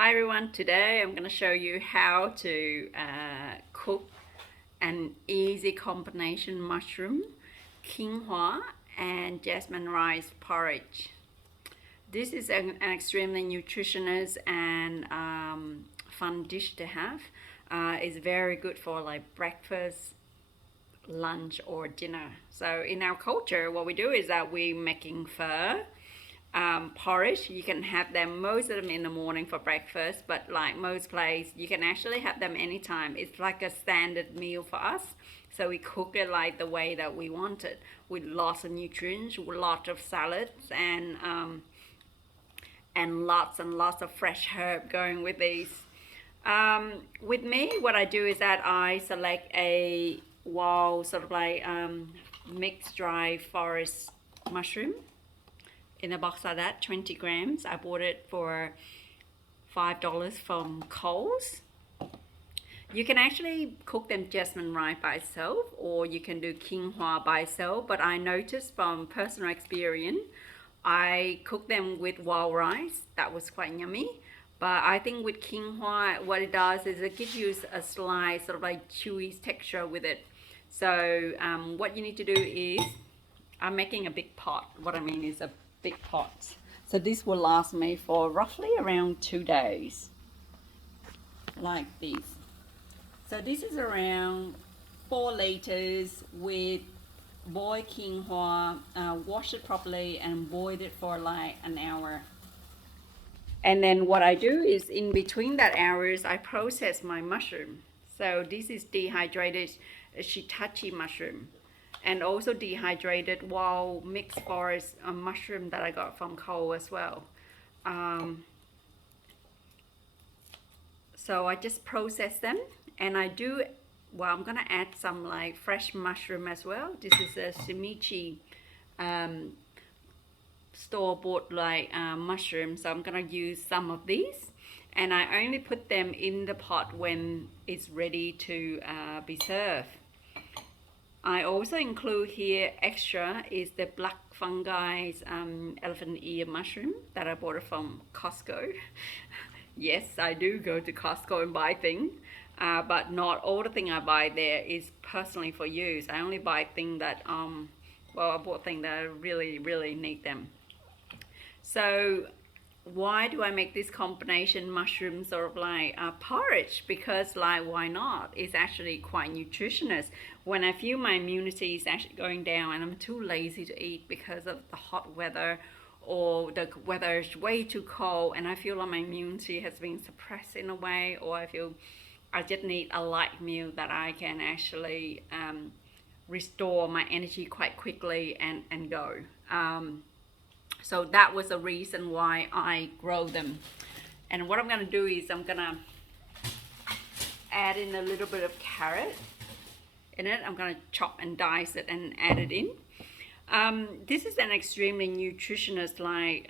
Hi everyone, today I'm going to show you how to cook an easy combination mushroom, quinoa and jasmine rice porridge. This is an extremely nutritious and fun dish to have. It's very good for like breakfast, lunch or dinner. So in our culture what we do is that we're making pho, porridge. You can have them, most of them in the morning for breakfast, but like most places you can actually have them anytime. It's like a standard meal for us, so we cook it like the way that we want it, with lots of nutrients, with lots of salads and lots of fresh herb going with these. With me, what I do is that I select a wild sort of like mixed dry forest mushroom in a box like that, 20 grams. I bought it for $5 from Coles. You can actually cook them jasmine rice by itself, or you can do quinoa by itself, but I noticed from personal experience I cooked them with wild rice. That was quite yummy. But I think with quinoa, what it does is it gives you a slight sort of like chewy texture with it. So what you need to do is, I'm making a big pot. What I mean is a big pot. So this will last me for roughly around 2 days, like this. So this is around 4 liters with boiled quinoa. Wash it properly and boil it for like an hour. And then what I do is in between that hours I process my mushroom. So this is dehydrated shiitake mushroom, and also dehydrated wild mixed forest mushroom that I got from Cole as well. So I just process them, and I do, well, I'm gonna add some like fresh mushroom as well. This is a shimichi store-bought like mushroom, so I'm gonna use some of these, and I only put them in the pot when it's ready to be served. I also include here extra is the black fungi's elephant ear mushroom that I bought from Costco. Yes, I do go to Costco and buy things, but not all the thing I buy there is personally for use. I only buy things that well, I bought things that I really need them. So why do I make this combination mushroom sort of like porridge? Because like, why not? It's actually quite nutritious. When I feel my immunity is actually going down and I'm too lazy to eat because of the hot weather, or the weather is way too cold and I feel like my immunity has been suppressed in a way, or I feel I just need a light meal that I can actually restore my energy quite quickly and go. So that was the reason why I grow them. And what I'm going to do is I'm going to add in a little bit of carrot in it. I'm going to chop and dice it and add it in. This is an extremely nutritious like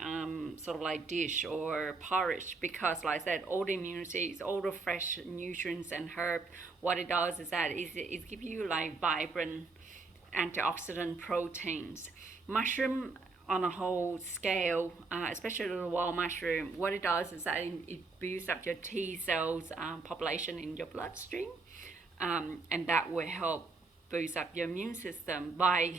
sort of like dish or porridge, because like I said, all the immunities, all the fresh nutrients and herb, what it does is that it gives you like vibrant antioxidant proteins. Mushroom on a whole scale, especially the wild mushroom, what it does is that it boosts up your T cells population in your bloodstream, and that will help boost up your immune system by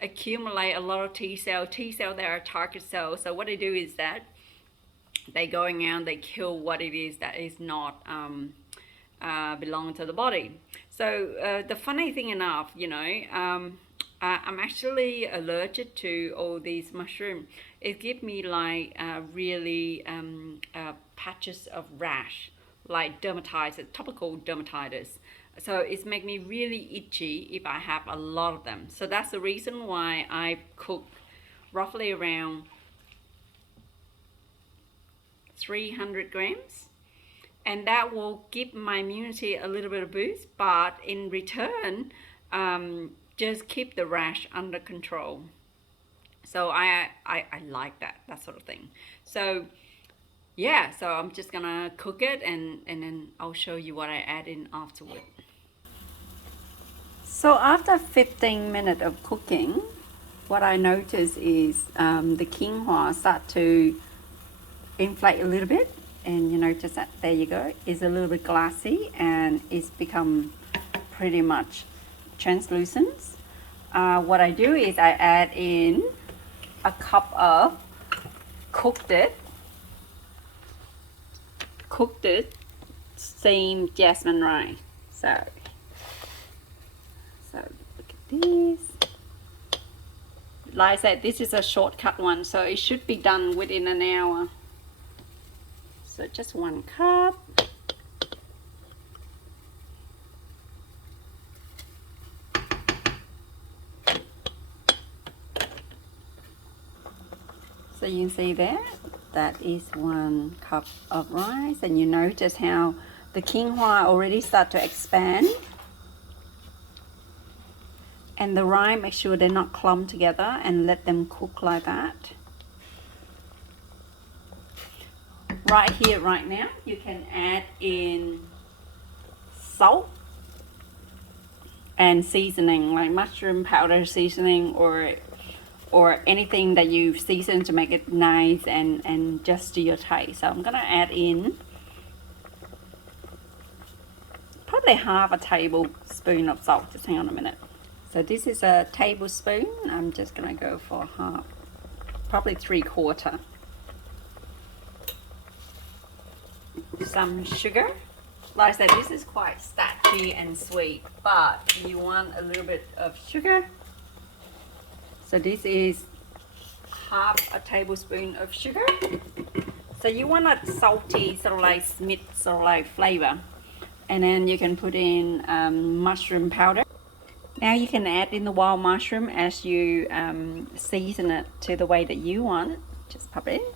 accumulate a lot of T cell. They are target cells. So what they do is that they going out, they kill what it is that is not belong to the body. So the funny thing enough, you know, I'm actually allergic to all these mushrooms. It gives me like really patches of rash, like dermatitis, topical dermatitis. So it's make me really itchy if I have a lot of them. So that's the reason why I cook roughly around 300 grams. And that will give my immunity a little bit of boost, but in return, just keep the rash under control. So I like that sort of thing. So yeah, so I'm just gonna cook it and then I'll show you what I add in afterward. So after 15 minutes of cooking, what I notice is the quinoa start to inflate a little bit. and you notice that there you go, it's a little bit glassy and it's become pretty much translucent. What I do is I add in a cup of cooked steamed jasmine rice. So look at this. Like I said, this is a shortcut one, so it should be done within an hour. So just 1 cup. So you can see there, that is 1 cup of rice, and you notice how the quinoa already start to expand. And the rice, make sure they're not clumped together and let them cook like that. Right here, right now, you can add in salt and seasoning, like mushroom powder seasoning or anything that you've seasoned to make it nice and just to your taste. So I'm gonna add in probably half a tablespoon of salt. Just hang on a minute. So this is a tablespoon. I'm just gonna go for half, probably 3/4. Some sugar. Like I said, this is quite starchy and sweet, but you want a little bit of sugar. So this is half a tablespoon of sugar. So you want a salty, sort of like Smith sort of like flavor. And then you can put in mushroom powder. Now you can add in the wild mushroom as you season it to the way that you want. Just pop it in.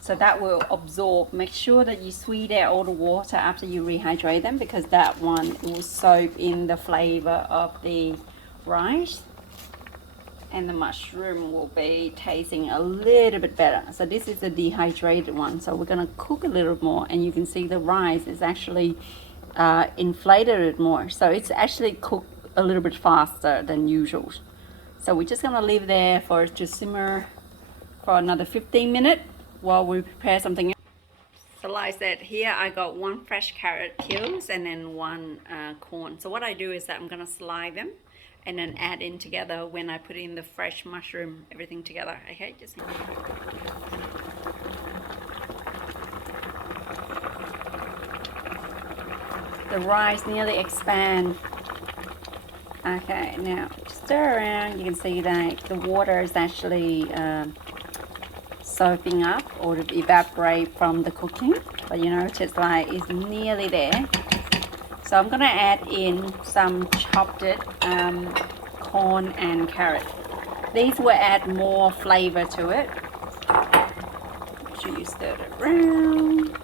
So that will absorb. Make sure that you squeeze out all the water after you rehydrate them, because that one will soak in the flavor of the rice. And the mushroom will be tasting a little bit better. So this is a dehydrated one, so we're going to cook a little more, and you can see the rice is actually inflated it more, so it's actually cooked a little bit faster than usual. So we're just going to leave there for it to simmer for another 15 minutes while we prepare something else. So like I said, here I got 1 fresh carrot peels and then 1 corn. So what I do is that I'm going to slide them and then add in together when I put in the fresh mushroom, everything together. Okay, just the rice nearly expand. Okay, now stir around. You can see that the water is actually soaking up or evaporate from the cooking, but you notice like it's nearly there. So I'm going to add in some chopped corn and carrot. These will add more flavor to it. Make sure you stir it around.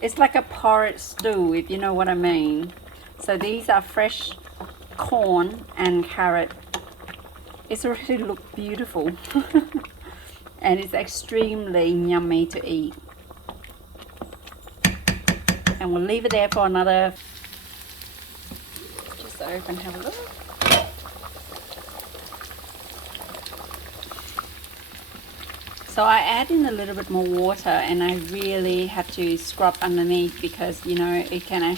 It's like a porridge stew, if you know what I mean. So these are fresh corn and carrot. It's really look beautiful. And it's extremely yummy to eat. And we'll leave it there for another, just open, have a look. So I add in a little bit more water, and I really have to scrub underneath because you know it can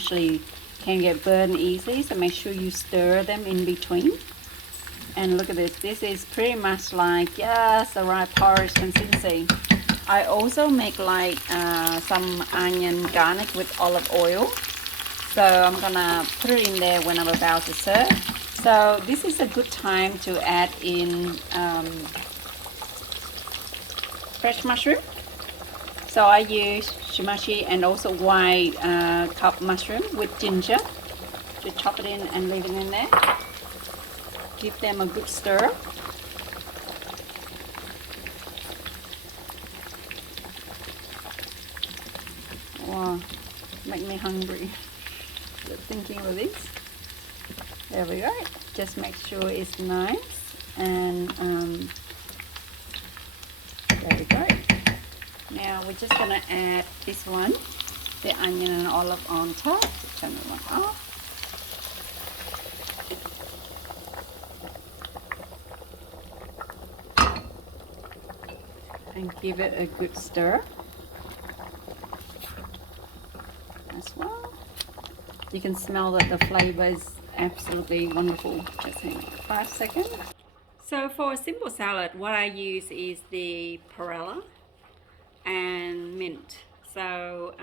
get burned easily, so make sure you stir them in between. And look at this, this is pretty much like, yes, the right porridge consistency. I also make like some onion garnish with olive oil. So I'm gonna put it in there when I'm about to serve. So this is a good time to add in fresh mushroom. So I use shimashi and also white cup mushroom with ginger. Just chop it in and leave it in there. Give them a good stir. Wow, make me hungry just thinking of this. There we go. Just make sure it's nice, and there we go. Now we're just gonna add this one, the onion and olive on top. Turn it off. and give it a good stir as well. You can smell that the flavor is absolutely wonderful. Just hang on 5 seconds. So for a simple salad, what I use is the perilla and mint. So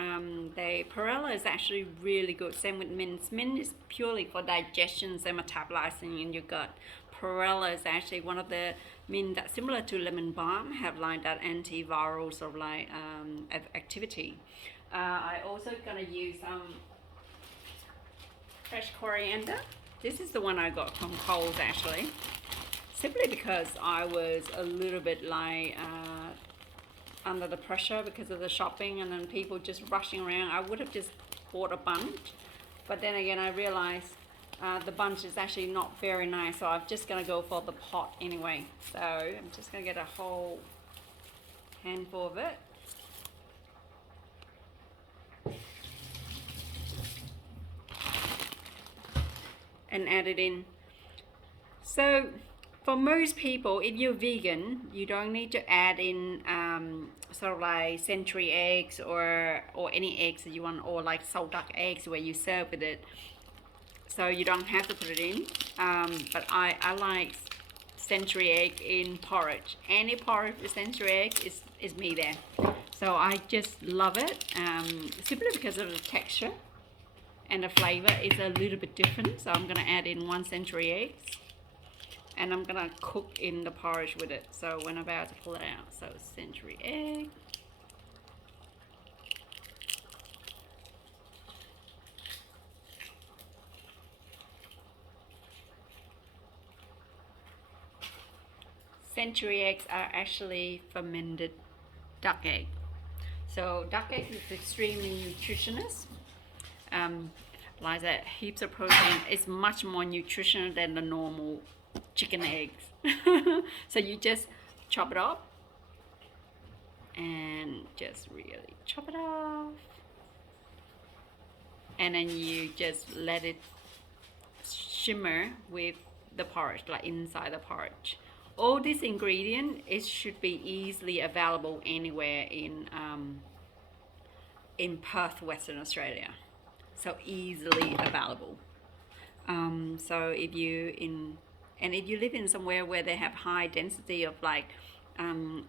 the perilla is actually really good. Same with mint. Mint is purely for digestion and metabolizing in your gut. Perilla is actually one of the mint that's similar to lemon balm, have like that antiviral sort of like activity. I also gonna use fresh coriander. This is the one I got from Coles actually, simply because I was a little bit like under the pressure because of the shopping and then people just rushing around. I would have just bought a bunch, but then again I realized the bunch is actually not very nice, so I'm just gonna go for the pot anyway. So I'm just gonna get a whole handful of it. And add it in. So for most people, if you're vegan, you don't need to add in sort of like century eggs or any eggs that you want, or like salt duck eggs where you serve with it. So you don't have to put it in. But I like century egg in porridge. Any porridge with century egg is me there. So I just love it, simply because of the texture and the flavor is a little bit different. So I'm gonna add in 1 century eggs. And I'm gonna cook in the porridge with it. So when I'm about to pull it out, so century egg. Century eggs are actually fermented duck egg. So duck egg is extremely nutritious. Like that, heaps of protein. It's much more nutritional than the normal chicken eggs. So you just chop it up and just really chop it off, and then you just let it shimmer with the porridge, like inside the porridge. All these ingredients, it should be easily available anywhere in Perth, Western Australia. So easily available. So if you live in somewhere where they have high density of like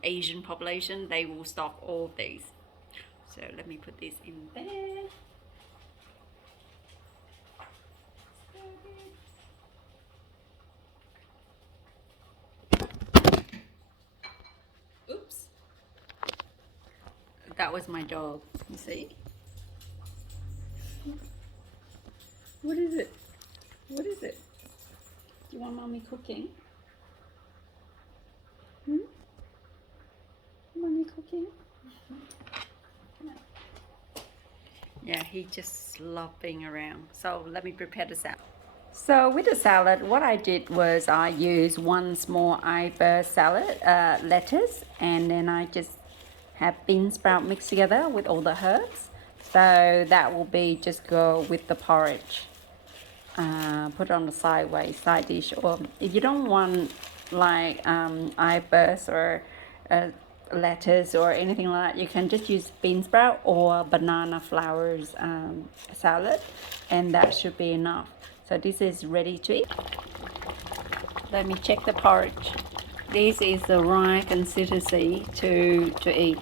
Asian population, they will stock all of these. So let me put this in there. Oops. That was my dog, you see? What is it? What is it? Do you want mommy cooking? Mommy cooking? Yeah, he just loved being around. So let me prepare the salad. So with the salad, what I did was I used 1 small iceberg salad, lettuce, and then I just have bean sprout mixed together with all the herbs. So that will be just go with the porridge. Put it on the side dish, or if you don't want like icebergs or lettuce or anything like that, you can just use bean sprout or banana flowers salad, and that should be enough. So this is ready to eat. Let me check the porridge. This is the right consistency to eat.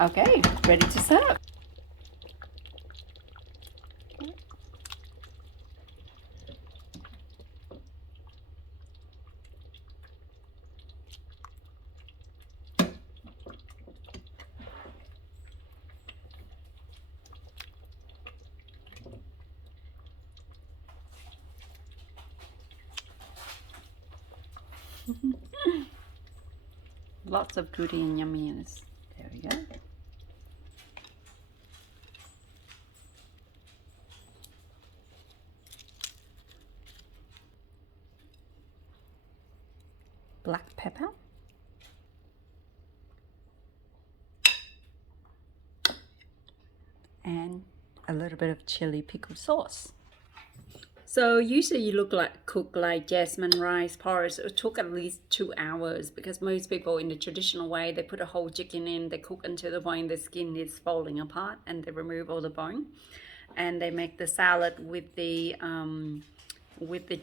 Okay, ready to serve. Lots of goodie and yumminess. There we go. Black pepper. And a little bit of chili pickle sauce. So usually you cook like jasmine rice porridge. It took at least 2 hours because most people in the traditional way they put a whole chicken in, they cook until the point the skin is falling apart and they remove all the bone, and they make the salad with the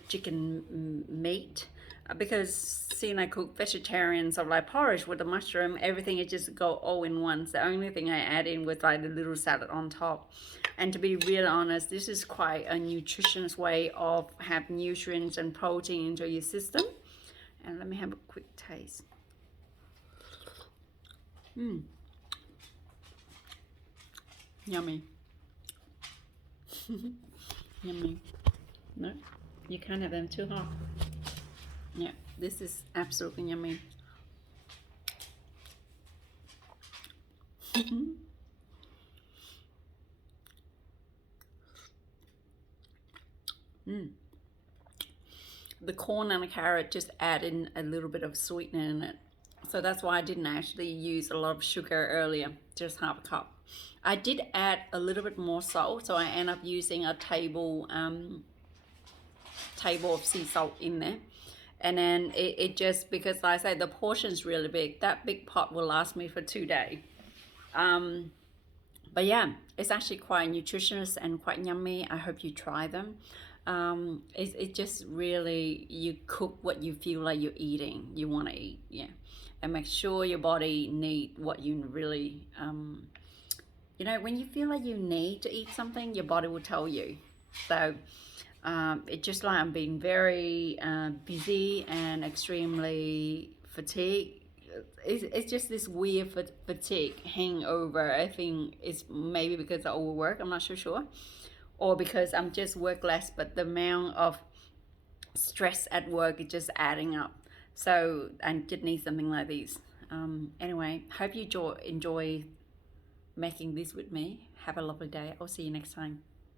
chicken meat. Because seeing I cook vegetarian so like porridge with the mushroom, everything it just go all in once. The only thing I add in was like the little salad on top. And to be real honest, this is quite a nutritious way of have nutrients and protein into your system. And let me have a quick taste. Yummy. Yummy. No, you can't have them too hot. Yeah, this is absolutely yummy. The corn and the carrot just add in a little bit of sweetener in it. So that's why I didn't actually use a lot of sugar earlier, just half a cup. I did add a little bit more salt, so I end up using a table of sea salt in there. And then it just, because like I say, the portion's really big, that big pot will last me for 2 days. But yeah, it's actually quite nutritious and quite yummy. I hope you try them. It just really, you cook what you feel like you're eating, you want to eat, yeah. And make sure your body need what you really, you know, when you feel like you need to eat something, your body will tell you. So it's just like I'm being very busy and extremely fatigued. It's just this weird fatigue hangover. I think it's maybe because I overwork, I'm not so sure, or because I'm just work less, but the amount of stress at work is just adding up. So I did need something like this. Anyway, hope you enjoy making this with me. Have a lovely day. I'll see you next time.